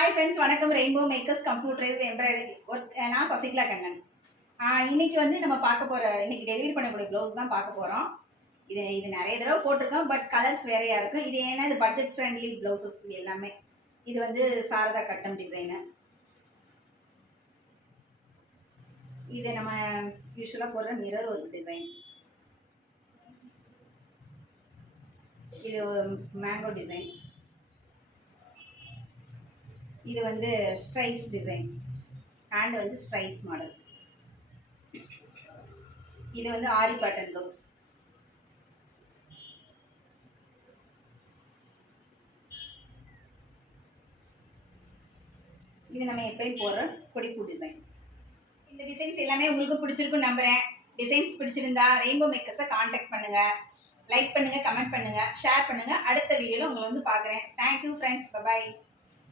Hi friends, வணக்கம். Rainbow makers computerised embroidery work. நான் சசிகலா கண்ணன். இன்னைக்கு வந்து நம்ம இன்னைக்கு டெலிவரி பண்ணக்கூடிய ப்ளவுஸ் தான் பார்க்க போகிறோம். இது நிறைய தடவை போட்டிருக்கோம், பட் கலர்ஸ் வேறையா இருக்கும். இது ஏன்னா இது பட்ஜெட் ஃப்ரெண்ட்லி ப்ளவுசஸ் இது எல்லாமே. இது வந்து சாரதா கட்டம் டிசைனு. இது நம்ம யூஸ்வலாக போடுற மிரர் ஒர்க் டிசைன். இது மேங்கோ டிசைன். இது வந்து ஸ்ட்ரைட்ஸ் டிசைன். ஹேண்ட் வந்து ஸ்ட்ரைட்ஸ் மாடல். இது வந்து ஆரி பேட்டர்ன் ப்ளவுஸ். இது நம்ம எப்பயும் போடுற கொடிப்பூ டிசைன். இந்த டிசைன்ஸ் எல்லாமே உங்களுக்கு பிடிச்சிருக்குன்னு நம்புறேன். டிசைன்ஸ் பிடிச்சிருந்தா ரெயின்போ மேக்கர்ஸை காண்டாக்ட் பண்ணுங்க, லைக் பண்ணுங்க, கமெண்ட் பண்ணுங்க, ஷேர் பண்ணுங்க. அடுத்த வீடியோவில் உங்களை வந்து பார்க்குறேன். Thank you friends. பை.